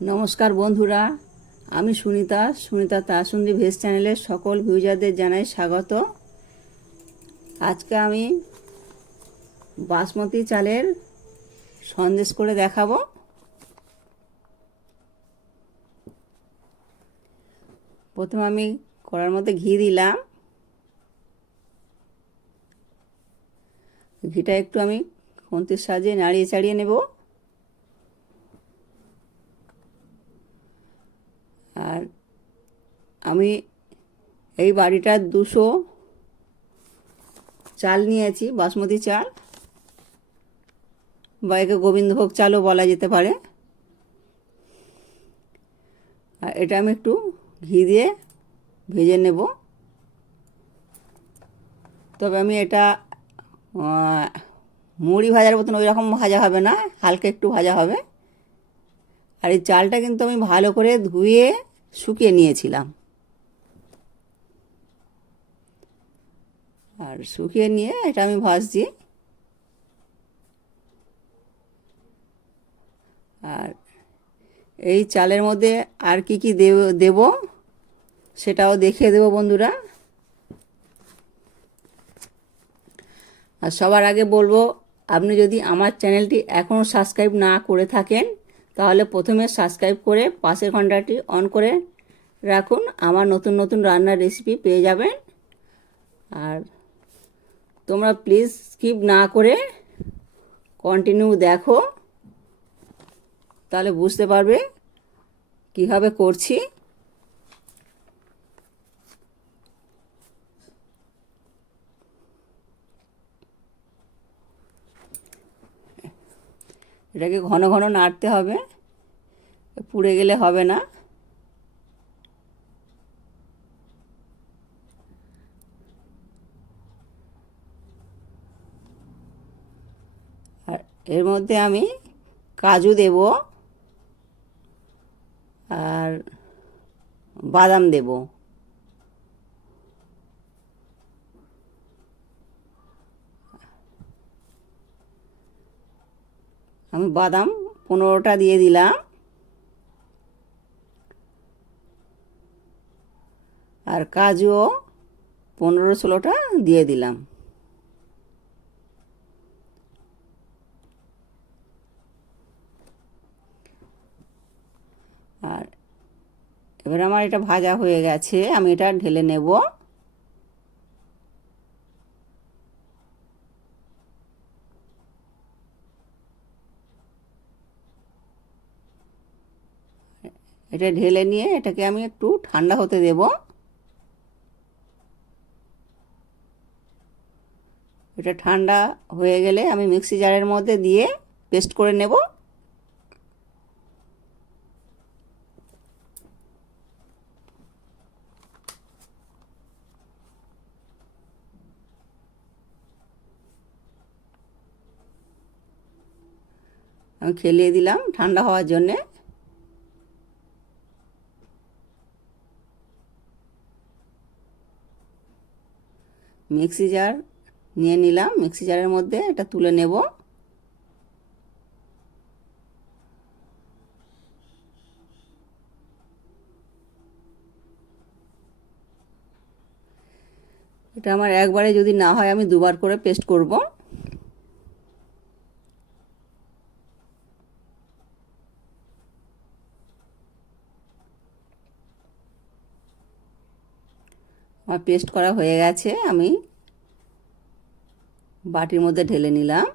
নমস্কার বন্ধুরা, আমি সুনিতা সুনিতা তাসুন্দি ভেজ চ্যানেলের সকল ভিউজারদের জানাই স্বাগত। আজকে আমি বাসমতি চালের সন্দেশ করে দেখাবো। প্রথমে আমি কড়ার মধ্যে ঘি দিলাম। ঘিটা একটু আমি খুন্তির সাহায্যে নাড়িয়ে চাড়িয়ে নেব আর আমি এই বাড়িটার দুশো চাল নিয়েছি, বাসমতি চাল। বা একে গোবিন্দভোগ চালও বলা যেতে পারে। আর এটা আমি একটু ঘি দিয়ে ভেজে নেব। তবে আমি এটা মুড়ি ভাজার মতন ওই রকম ভাজা হবে না, হালকা একটু ভাজা হবে। আর এই চালটা কিন্তু আমি ভালো করে ধুয়ে শুকিয়ে নিয়েছিলাম। আর শুকিয়ে নিয়ে এটা আমি ভাজছি আর এই চালের মধ্যে আর কি কি দেব দেব সেটাও দেখিয়ে দেবো বন্ধুরা। আর সবার আগে বলব, আপনি যদি আমার চ্যানেলটি এখনও সাবস্ক্রাইব না করে থাকেন, তাহলে প্রথমে সাবস্ক্রাইব করে পাশের ঘন্টাটি অন করে রাখুন। আমার নতুন নতুন রান্নার রেসিপি পেয়ে যাবেন। আর তোমরা প্লিজ স্কিপ না করে কন্টিনিউ দেখো। তাহলে বুঝতে পারবে কীভাবে করছি। এটাকে ঘন ঘন নাড়তে হবে, পুড়ে গেলে হবে না আর এর মধ্যে আমি কাজু দেব আর বাদাম দেব। আমি বাদাম পনেরোটা দিয়ে দিলাম। আর কাজুও পনেরো ষোলোটা দিয়ে দিলাম আর এবার আমার এটা ভাজা হয়ে গেছে, আমি এটা ঢেলে নেব। এটা ঢেলে নিয়ে এটাকে আমি একটু ঠান্ডা হতে দেব। এটা ঠান্ডা হয়ে গেলে আমি মিক্সি জারের মধ্যে দিয়ে পেস্ট করে নেব। আমি খেলিয়ে দিলাম ঠান্ডা হওয়ার জন্যে। মিক্সি জার নিয়ে নিলাম। মিক্সি জারের মধ্যে এটা তুলে নেব। এটা আমার একবারে যদি না হয় আমি দুবার করে পেস্ট করব। আমার পেস্ট করা হয়ে গেছে, আমি বাটির মধ্যে ঢেলে নিলাম।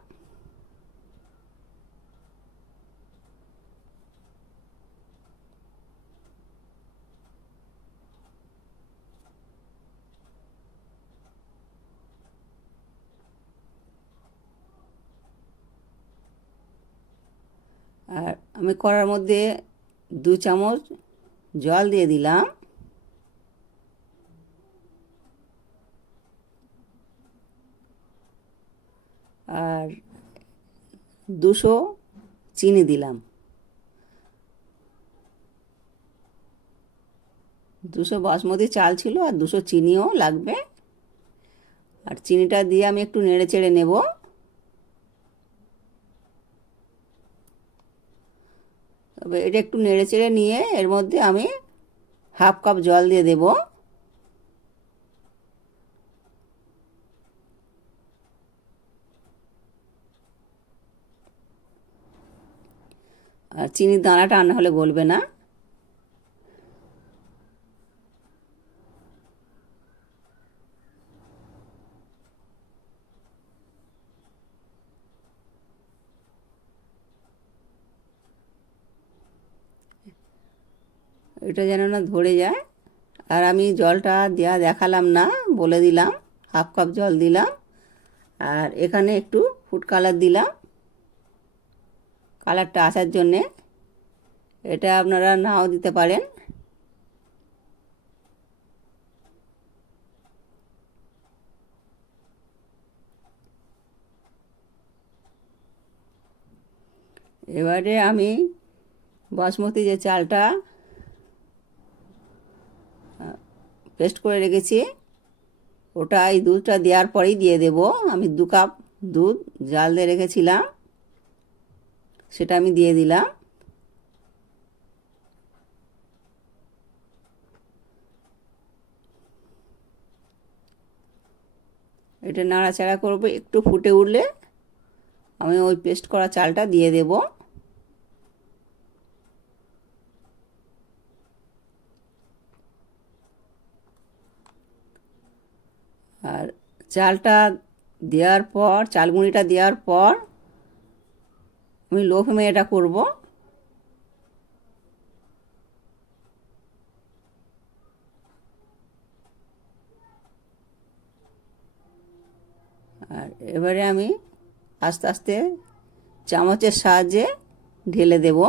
আর আমি কড়ার মধ্যে দু চামচ জল দিয়ে দিলাম। আর দুশো চিনি দিলাম। দুশো বাসমতি চাল ছিল আর দুশো চিনিও লাগবে। আর চিনিটা দিয়ে আমি একটু নেড়ে চেড়ে নেব। তবে এটা একটু নেড়ে চেড়ে নিয়ে এর মধ্যে আমি হাফ কাপ জল দিয়ে দেব। আর চিনির দানাটা আর না হলে গলবে না। এটা যেন না ধরে যায়। আর আমি জলটা দেওয়া দেখালাম না, বলে দিলাম, হাফ কাপ জল দিলাম। আর এখানে একটু ফুড কালার দিলাম। কালারটা আসার জন্যে এটা আপনারা নাও দিতে পারেন। এবারে আমি বাসমতি যে চালটা পেস্ট করে রেখেছি, ওটা এই দুধটা দেওয়ার পরেই দিয়ে দেব। আমি দু কাপ দুধ জাল দিয়ে রেখেছিলাম। সেটা আমি দিয়ে দিলাম। এটা নাড়াচাড়া করব, একটু ফুটে উঠলে আমি ওই পেস্ট করা চালটা দিয়ে দেবো। আর চালটা দেওয়ার পর, চালগুঁড়িটা দেওয়ার পর আমি লো ফ্লেমে এটা করব। আর এবারে আমি আস্তে আস্তে চামচের সাহায্যে ঢেলে দেবো।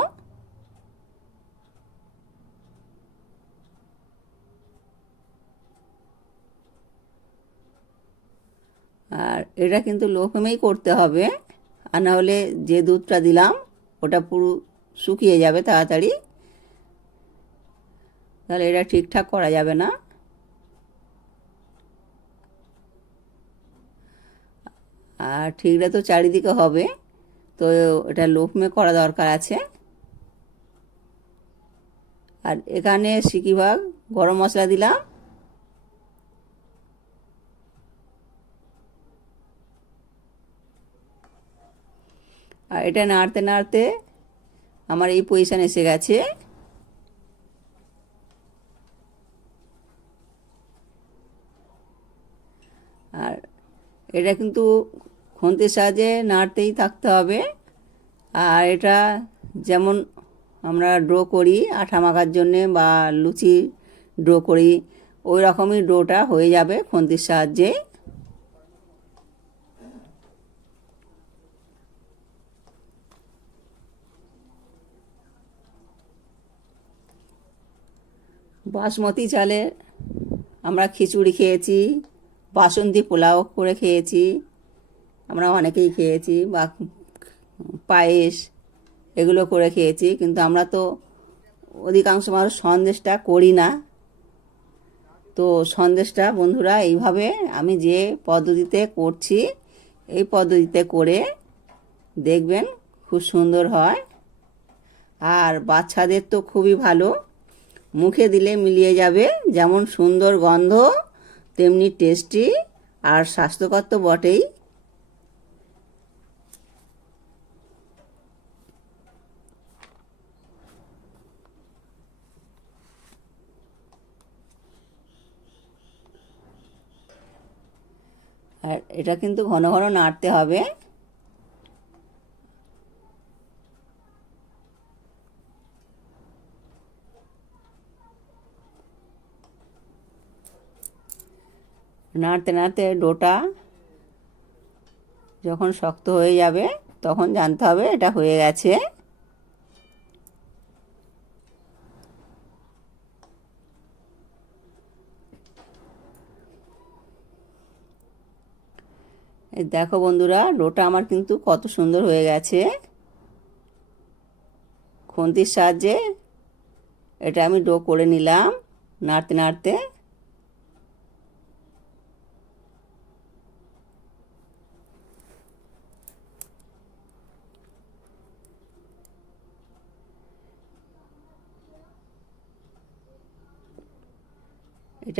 আর এটা কিন্তু লো ফ্লেমেই করতে হবে। আর না হলে যে দুধটা দিলাম, ওটা পুরো শুকিয়ে যাবে তাড়াতাড়ি। তাহলে এটা ঠিকঠাক করা যাবে না। আর ঠিকটা তো চারিদিকে হবে, তো এটা লো ফ্লেমে করা দরকার আছে। আর এখানে সিকিভাগ গরম মশলা দিলাম। আর এটা নাড়তে নাড়তে আমার এই পজিশান এসে গেছে। আর এটা কিন্তু খন্তির সাহায্যে নাড়তেই থাকতে হবে। আর এটা যেমন আমরা ড্রো করি আঠা মাখার জন্যে বা লুচি ড্রো করি, ওই রকমই ড্রোটা হয়ে যাবে খন্তির সাহায্যে। বাসমতি চালে আমরা খিচুড়ি খেয়েছি, বাসন্তী পোলাও করে খেয়েছি, আমরা অনেকেই খেয়েছি, বা পায়েস এগুলো করে খেয়েছি, কিন্তু আমরা তো অধিকাংশ মানুষ সন্দেশটা করি না। তো সন্দেশটা, বন্ধুরা, এইভাবে আমি যে পদ্ধতিতে করছি, এই পদ্ধতিতে করে দেখবেন খুব সুন্দর হয়। আর বাচ্চাদের তো খুবই ভালো। মুখে দিলে মিলিয়ে যাবে, যেমন সুন্দর গন্ধ, তেমনি টেস্টি আর স্বাস্থ্যকর তো বটেই। আর এটা কিন্তু ঘন ঘন নাড়তে হবে। নাড়তে নাড়তে ডোটা যখন শক্ত হয়ে যাবে, তখন জানতে হবে এটা হয়ে গেছে। দেখো বন্ধুরা, ডোটা আমার কিন্তু কত সুন্দর হয়ে গেছে। খুন্তির সাহায্যে এটা আমি ডো করে নিলাম, নাড়তে নাড়তে।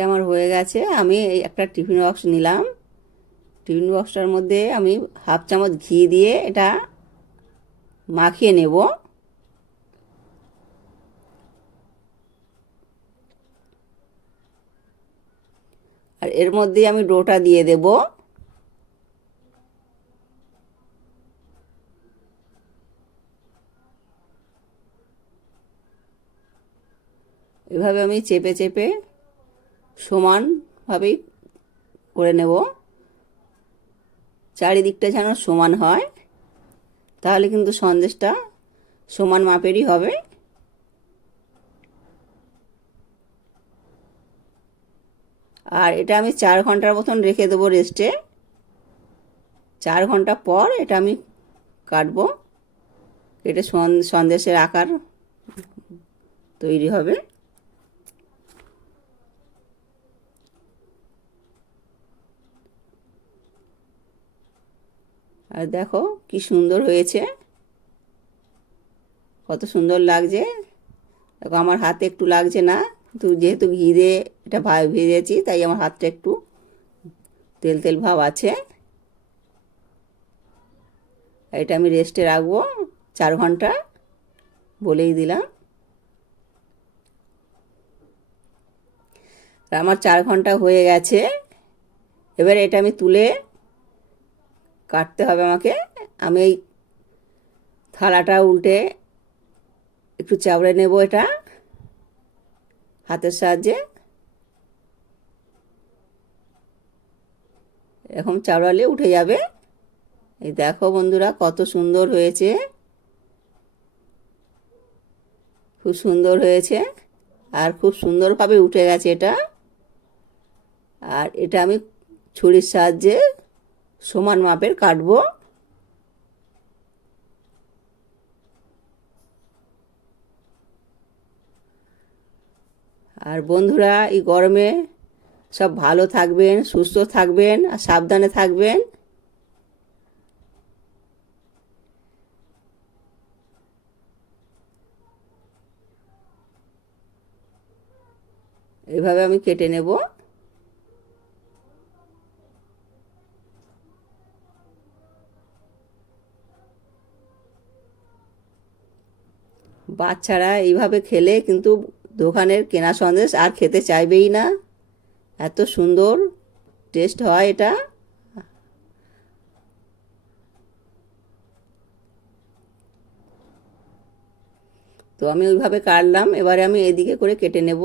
এটা আমার হয়ে গেছে। আমি একটা টিফিন বক্স নিলাম। টিফিন বক্সটার মধ্যে আমি হাফ চামচ ঘি দিয়ে এটা মাখিয়ে নেব। আর এর মধ্যে আমি ডোটা দিয়ে দেব। এভাবে আমি চেপে চেপে সমানভাবেই করে নেব। চারিদিকটা যেন সমান হয়, তাহলে কিন্তু সন্দেশটা সমান মাপেরই হবে। আর এটা আমি চার ঘণ্টার মতন রেখে দেবো রেস্টে। চার ঘণ্টা পর এটা আমি কাটবো। কেটে সন্দেশের আকার তৈরি হবে। আর দেখো কি সুন্দর হয়েছে। কত সুন্দর লাগছে। দেখো আমার হাতে একটু লাগছে না, কিন্তু যেহেতু ঘি দিয়ে এটা ভেজেছি, তাই আমার হাতটা একটু তেল তেল ভাব আছে। এটা আমি রেস্টে রাখব চার ঘণ্টা, বলেই দিলাম। আমার চার ঘণ্টা হয়ে গেছে। এবার এটা আমি তুলে কাটতে হবে আমাকে। আমি এই থালাটা উল্টে একটু চাবড়ে নেব এটা হাতের সাহায্যে। এরকম চাবড়ালে উঠে যাবে। এই দেখো বন্ধুরা কত সুন্দর হয়েছে। খুব সুন্দর হয়েছে আর খুব সুন্দরভাবে উঠে গেছে এটা। আর এটা আমি ছুরির সাহায্যে সমান মাপের কাটবো। আর বন্ধুরা, এই গরমে সব ভালো থাকবেন, সুস্থ থাকবেন, আর সাবধানে থাকবেন। এভাবে আমি কেটে নেব। বাচ্চারা এইভাবে খেলে কিন্তু দোকানের কেনা সন্দেশ আর খেতে চাইবেই না। এত সুন্দর টেস্ট হয় এটা। তো আমি ওইভাবে কাটলাম, এবারে আমি এদিকে করে কেটে নেব।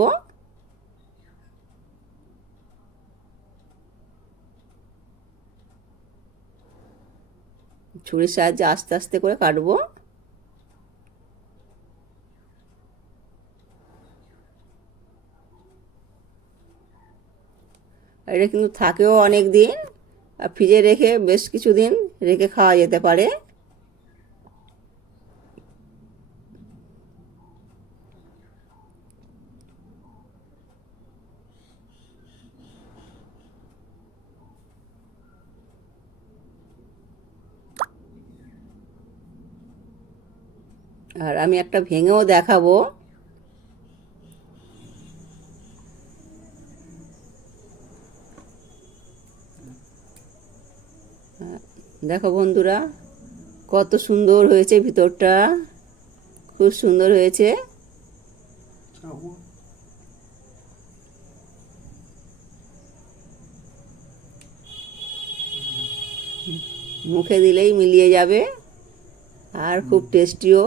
ছুরির সাহায্যে আস্তে আস্তে করে কাটবো। এটা কিন্তু থাকেও অনেক দিন আর ফ্রিজে রেখে বেশ কিছু দিন রেখে খাওয়া যেতে পারে। আর আমি একটা ভেঙেও দেখাবো। দেখো বন্ধুরা কত সুন্দর হয়েছে ভিতরটা। খুব সুন্দর হয়েছে। মুখে দিলেই মিলিয়ে যাবে। আর খুব টেস্টিও।